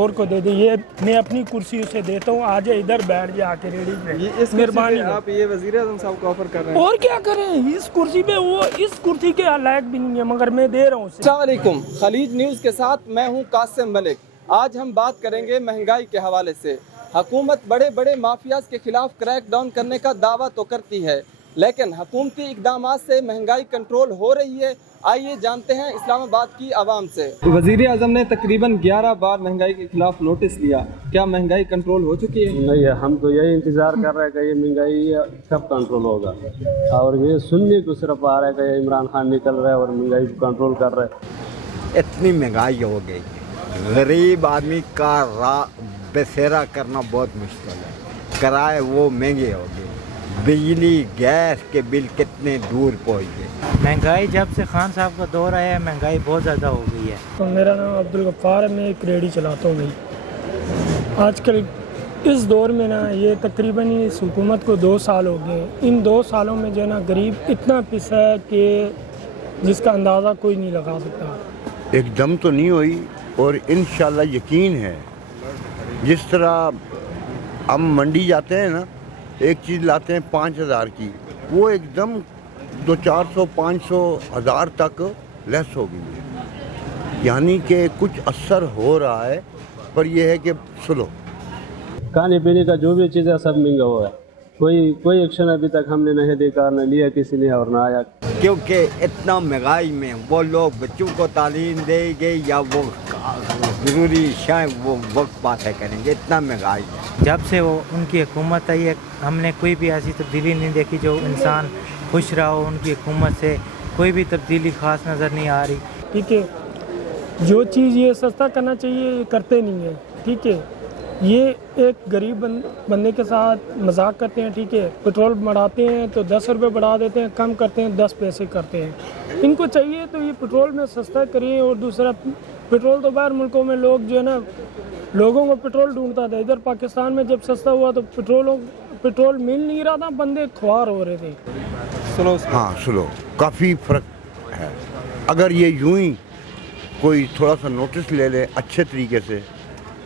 اور کو دے دے, یہ میں اپنی کرسی اسے دیتا ہوں, آ جائے ادھر بیٹھ جائے آ کے ریڈی پہ, مہربانی. آپ یہ وزیر اعظم صاحب کو آفر کر رہے ہیں, اور کیا کریں, اس کرسی پہ وہ اس کرسی کے لائق بھی نہیں ہے, مگر میں دے رہا ہوں اسے. السلام علیکم, خلیج نیوز کے ساتھ میں ہوں قاسم ملک. آج ہم بات کریں گے مہنگائی کے حوالے سے. حکومت بڑے بڑے مافیاز کے خلاف کریک ڈاؤن کرنے کا دعویٰ تو کرتی ہے, لیکن حکومتی اقدامات سے مہنگائی کنٹرول ہو رہی ہے. آئیے جانتے ہیں اسلام آباد کی عوام سے. وزیر اعظم نے تقریباً 11 بار مہنگائی کے خلاف نوٹس لیا, کیا مہنگائی کنٹرول ہو چکی ہے؟ نہیں, ہم تو یہی انتظار کر رہے ہیں کہ یہ مہنگائی کب کنٹرول ہوگا, اور یہ سننے کو صرف آ رہا ہے کہ عمران خان نکل رہا ہے اور مہنگائی کو کنٹرول کر رہے ہیں. اتنی مہنگائی ہو گئی, غریب آدمی کا بسیرا کرنا بہت مشکل ہے. کرائے وہ مہنگے ہو گئے, بجلی گیس کے بل کتنے دور پہنچ گئے. مہنگائی جب سے خان صاحب کا دور آیا ہے مہنگائی بہت زیادہ ہو گئی ہے. تو میرا نام عبدالغفار ہے, میں ایک ریڈی چلاتا ہوں بھائی. آج کل اس دور میں نا یہ تقریباً اس حکومت کو 2 سال ہو گئے. ان 2 سالوں میں جو ہے نا غریب اتنا پسا ہے کہ جس کا اندازہ کوئی نہیں لگا سکتا. ایک دم تو نہیں ہوئی, اور انشاءاللہ یقین ہے. جس طرح ہم منڈی جاتے ہیں نا, ایک چیز لاتے ہیں 5,000 کی, وہ ایک دم 200-400 500 1000 تک لیس ہو گئی ہے. یعنی کہ کچھ اثر ہو رہا ہے, پر یہ ہے کہ سنو, کھانے پینے کا جو بھی چیز ہے سب مہنگا ہوا ہے. کوئی ایکشن ابھی تک ہم نے نہیں دیکھا, نہ لیا کسی نے اور نہ آیا. کیونکہ اتنا مہنگائی میں وہ لوگ بچوں کو تعلیم دیں گے یا وہ ضروری شاید وہ وقت باتیں کریں گے, اتنا مہنگائی ہے. جب سے وہ ان کی حکومت آئی ہے ہم نے کوئی بھی ایسی تبدیلی نہیں دیکھی جو انسان خوش رہا ہو. ان کی حکومت سے کوئی بھی تبدیلی خاص نظر نہیں آ رہی. ٹھیک ہے, جو چیز یہ سستا کرنا چاہیے یہ کرتے نہیں ہیں. ٹھیک ہے, یہ ایک غریب بندے کے ساتھ مذاق کرتے ہیں. ٹھیک ہے, پٹرول بڑھاتے ہیں تو 10 روپے بڑھا دیتے ہیں, کم کرتے ہیں 10 پیسے کرتے ہیں. ان کو چاہیے تو یہ پٹرول میں سستا کریں. اور دوسرا, پٹرول تو باہر ملکوں میں لوگ جو ہے نا, لوگوں کو پٹرول ڈھونڈتا تھا. ادھر پاکستان میں جب سستا ہوا تو پٹرول مل نہیں رہا تھا, بندے خوار ہو رہے تھے. ہاں سنو, کافی فرق ہے. اگر یہ یوں ہی کوئی تھوڑا سا نوٹس لے لے اچھے طریقے سے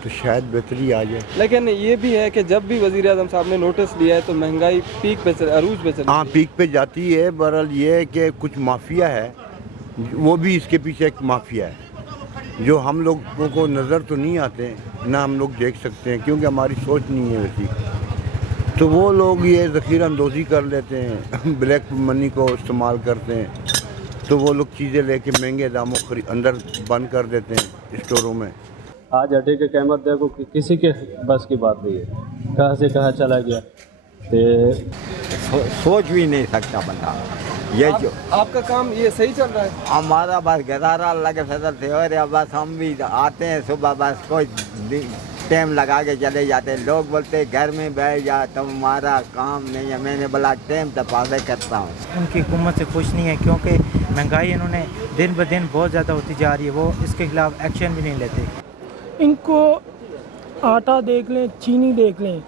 تو شاید بہتری آ جائے. لیکن یہ بھی ہے کہ جب بھی وزیر اعظم صاحب نے نوٹس لیا ہے تو مہنگائی پیک پہ عروج پہ چلی. ہاں, پیک پہ جاتی ہے. بہرحال یہ ہے کہ کچھ مافیا ہے, وہ بھی اس کے پیچھے ایک مافیا ہے جو ہم لوگوں کو نظر تو نہیں آتے, نہ ہم لوگ دیکھ سکتے ہیں کیونکہ ہماری سوچ نہیں ہے ویسی. تو وہ لوگ یہ ذخیرہ اندوزی کر لیتے ہیں, بلیک منی کو استعمال کرتے ہیں. تو وہ لوگ چیزیں لے کے مہنگے داموں اندر بند کر دیتے ہیں اسٹوروں میں. آج آٹے کی قیمت دیکھو کہ کسی کے بس کی بات نہیں ہے, کہاں سے کہاں چلا گیا. سوچ بھی نہیں سکتا بندہ. یہ جو آپ کا کام یہ صحیح چل رہا ہے؟ ہمارا بس گزارا اللہ کے فضل سے ہو رہا. بس ہم بھی آتے ہیں صبح, بس کوئی ٹائم لگا کے چلے جاتے ہیں. لوگ بولتے ہیں گھر میں بیٹھ جا, تمہارا کام نہیں ہے. میں نے بولا ٹائم تقاضے کرتا ہوں. ان کی حکومت سے خوش نہیں ہے کیونکہ مہنگائی انہوں نے دن بہ دن بہت زیادہ ہوتی جا رہی ہے. وہ اس کے خلاف ایکشن بھی نہیں لیتے. ان کو آٹا دیکھ لیں, چینی دیکھ لیں.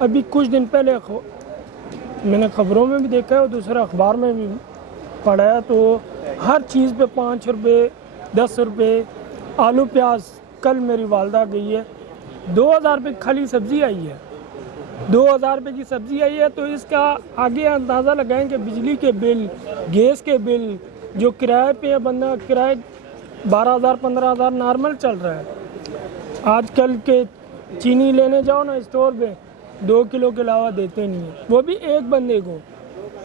ابھی کچھ دن پہلے میں نے خبروں میں بھی دیکھا ہے اور دوسرا اخبار میں بھی پڑھا ہے, تو ہر چیز پہ 5 روپے 10 روپے. آلو پیاز, کل میری والدہ گئی ہے 2000 روپے کھلی سبزی آئی ہے, 2000 روپے کی سبزی آئی ہے. تو اس کا آگے اندازہ لگائیں کہ بجلی کے بل, گیس کے بل, جو کرائے پہ ہے بندہ, کرائے 12,000 15,000 نارمل چل رہا ہے. آج کل کے چینی لینے جاؤ نا اسٹور پہ 2 کلو کے علاوہ دیتے نہیں ہیں, وہ بھی ایک بندے کو.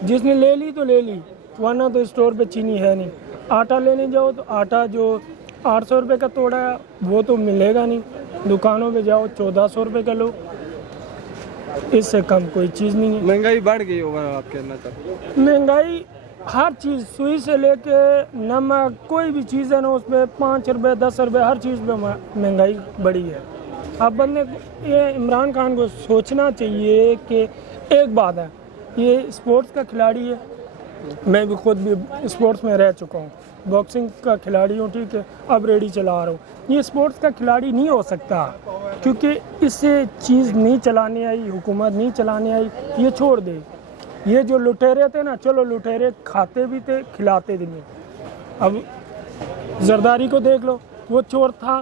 جس نے لے لی تو لے لی, ورنہ تو اسٹور پہ چینی ہے نہیں. آٹا لینے جاؤ تو آٹا جو 800 روپے کا توڑا ہے وہ تو ملے گا نہیں. دکانوں پہ جاؤ 1400 روپے کا لو, اس سے کم کوئی چیز نہیں ہے. مہنگائی بڑھ گئی ہوگا آپ کہنا چاہتے ہیں؟ مہنگائی ہر چیز, سوئی سے لے کے نمک, کوئی بھی چیز ہے نا اس پہ 5 روپے 10 روپے ہر چیز پہ مہنگائی بڑھی ہے. اب بندے یہ عمران خان کو سوچنا چاہیے کہ ایک بات ہے, یہ اسپورٹس کا کھلاڑی ہے. میں بھی خود بھی اسپورٹس میں رہ چکا ہوں, باکسنگ کا کھلاڑی ہوں. ٹھیک ہے, اب ریڈی چلا رہا ہوں. یہ اسپورٹس کا کھلاڑی نہیں ہو سکتا کیونکہ اس سے چیز نہیں چلانے آئی, حکومت نہیں چلانے آئی. یہ چھوڑ دے. یہ جو لٹیرے تھے نا, چلو لٹیرے کھاتے بھی تھے کھلاتے بھی نہیں. اب زرداری کو دیکھ لو, وہ چور تھا